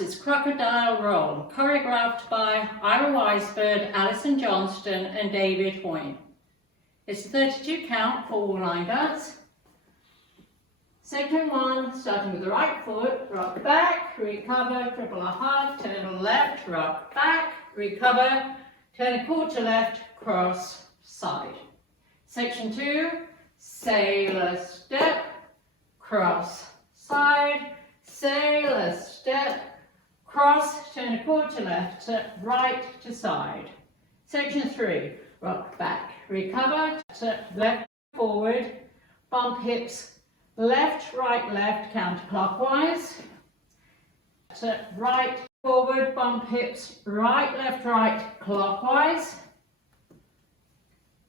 dance is Crocodile Roll, choreographed by Ira Weisberg, Alison Johnston and David Hoyne. It's a 32 count full line dance. Section 1, starting with the right foot, rock back, recover, triple a half, turn left, rock back, recover, turn a quarter left, cross, side. Section 2, sailor step, cross, side, sailor step, cross, turn a quarter left, right to side. Section 3, rock back, recover, left, forward, bump hips, left, right, counterclockwise, right, forward, bump hips, right, clockwise,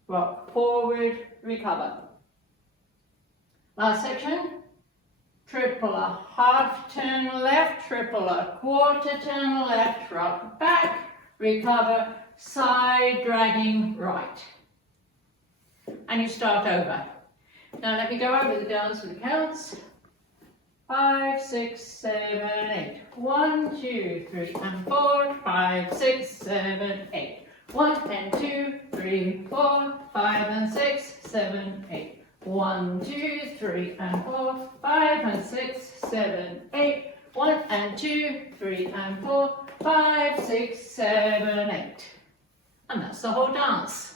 rock forward, recover. Last section, triple a half, turn left, triple a quarter, turn left, rock back, recover, side, dragging right. And you start over. Now let me go over the dance with the counts. 5, 6, 7, 8. 1, 2, 3, and 4. 5, 6, 7, 8. 1 and 2, 3, 4, 5 and 6, 7, 8. 1, 2, 3 and 4, 5 and 6, 7, 8. 1 and 2, 3 and 4, 5, 6, 7, 8. And that's the whole dance.